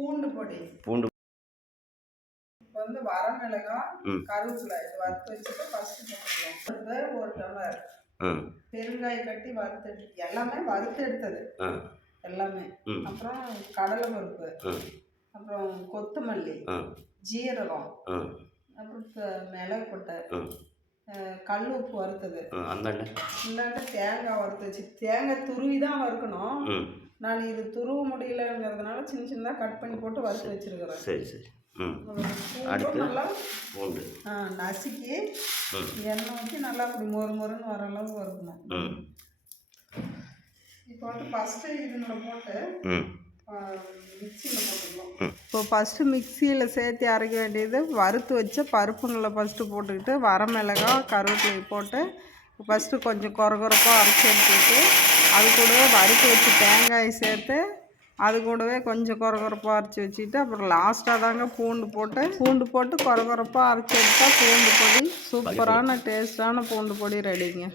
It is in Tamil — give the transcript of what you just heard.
பூண்டு பொடி, பூண்டு இப்போ வந்து வரமிளகாய், கருவேப்பிலை இது வறுத்து வச்சுட்டு ஃபஸ்ட்டு போட்டுக்கலாம். ஒரு டம்ளர் பெருங்காயம் கட்டி வறுத்து எல்லாமே வறுத்து எடுத்தது எல்லாமே. அப்புறம் கடலை பருப்பு, அப்புறம் கொத்தமல்லி, ஜீரகம், அப்புறம் மிளகு கொட்டை, கல் உப்பு வறுத்தது, இந்தாண்ட தேங்காய் வறுத்து வச்சு. தேங்காய் துருவி தான் வறுக்கணும். நான் இது துருவ முடியலங்கிறதுனால சின்ன சின்னதாக கட் பண்ணி போட்டு வறுத்து வச்சுருக்கிறேன். சரி சரி. நல்லா நசுக்கி எண்ணெய் ஊற்றி நல்லா அப்படி மொறு மொறுன்னு வர அளவுக்கு வறுக்கணும். இப்போ வந்து ஃபஸ்ட்டு இதில் போட்டு மிக்சியில் போட்டுக்கலாம். இப்போ ஃபஸ்ட்டு மிக்சியில் சேர்த்து அரைக்க வேண்டியது வறுத்து வச்ச பருப்புங்களை ஃபஸ்ட்டு போட்டுக்கிட்டு வரமிளகாய் கருவேப்பிலை போட்டு ஃபஸ்ட்டு கொஞ்சம் கொரகொரப்பாக அரைச்சி எடுத்துக்கிட்டு அது கூடவே வறுத்து வச்சு தேங்காயை சேர்த்து அது கூடவே கொஞ்சம் கொரகொரப்பாக அரைச்சி வச்சுக்கிட்டு அப்புறம் லாஸ்ட்டாக தாங்க பூண்டு போட்டு கொரகொரப்பாக அரைச்சி எடுத்தால் பூண்டு பொடி சூப்பரான டேஸ்டான பூண்டு பொடி ரெடிங்க.